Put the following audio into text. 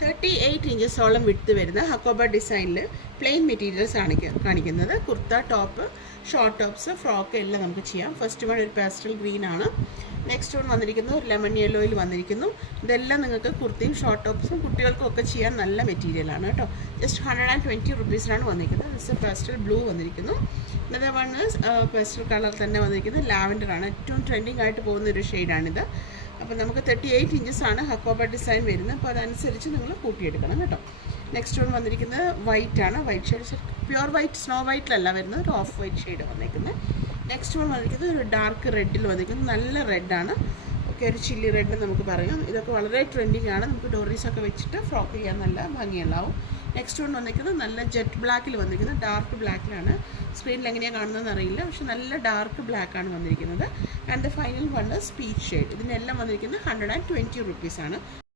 38 ഇഞ്ചസോളം വിട്ട് വരുന്ന ഹക്കോബ ഡിസൈനിൽ പ്ലെയിൻ മെറ്റീരിയൽസ് ആണ് കാണിക്കുന്നത്. Kurta, top, short tops, frock എല്ലാം നമുക്ക് ചെയ്യാം. ഫസ്റ്റ് വൺ ഒരു പാസ്റ്റൽ ഗ്രീൻ ആണ്. നെക്സ്റ്റ് വൺ വന്നിരിക്കുന്നു ഒരു ലെമൺ യെല്ലോയിൽ വന്നിരിക്കുന്നു. ഇതെല്ലാം നിങ്ങൾക്ക് കുർത്തിയും ഷോർട്ട് ടോപ്സും കുട്ടികൾക്കും ഒക്കെ ചെയ്യാൻ നല്ല മെറ്റീരിയലാണ് കേട്ടോ. ജസ്റ്റ് 120 റുപ്പീസിനാണ് വന്നിരിക്കുന്നത്. ദിസ് പാസ്റ്റൽ ബ്ലൂ വന്നിരിക്കുന്നു. ഇന്നത്തെ വൺ പാസ്റ്റൽ കളർ തന്നെ വന്നിരിക്കുന്നത് ലാവൻഡർ ആണ്. ഏറ്റവും ട്രെൻഡിങ് ആയിട്ട് പോകുന്ന ഒരു ഷെയ്ഡാണിത്. അപ്പോൾ നമുക്ക് 38 ഇഞ്ചസാണ് ഹക്കോബ ഡിസൈൻ വരുന്നത്. അപ്പോൾ അതനുസരിച്ച് നിങ്ങൾ കൂട്ടിയെടുക്കണം കേട്ടോ. നെക്സ്റ്റ് വൺ വന്നിരിക്കുന്നത് വൈറ്റ് ആണ്. White shade pure white, snow വൈറ്റിലല്ല വരുന്നത്, ഒരു ഓഫ് വൈറ്റ് ഷെയ്ഡ് വന്നിരിക്കുന്നത്. നെക്സ്റ്റ് വൺ വന്നിരിക്കുന്നത് ഒരു ഡാർക്ക് റെഡിൽ വന്നിരിക്കുന്നത്. നല്ല റെഡാണ്. ഒക്കെ ഒരു ചില്ലി റെഡ് നമുക്ക് പറയാം. ഇതൊക്കെ വളരെ ട്രെൻഡിങ് ആണ്. നമുക്ക് ഡോറീസൊക്കെ വെച്ചിട്ട് ഫ്രോക്ക് ചെയ്യാൻ നല്ല ഭംഗിയുണ്ടാവും. നെക്സ്റ്റ് വൺ വന്നിരിക്കുന്നത് നല്ല ജെറ്റ് ബ്ലാക്കിൽ വന്നിരിക്കുന്നത്. ഡാർക്ക് ബ്ലാക്കിലാണ്. സ്ക്രീനിൽ എങ്ങനെയാണ് കാണുന്നതെന്ന് അറിയില്ല, പക്ഷെ നല്ല ഡാർക്ക് ബ്ലാക്കാണ് വന്നിരിക്കുന്നത്. And the final one speech shade. ഇതിനെല്ലാം വന്നിരിക്കുന്നത് 120 റുപ്പീസാണ്.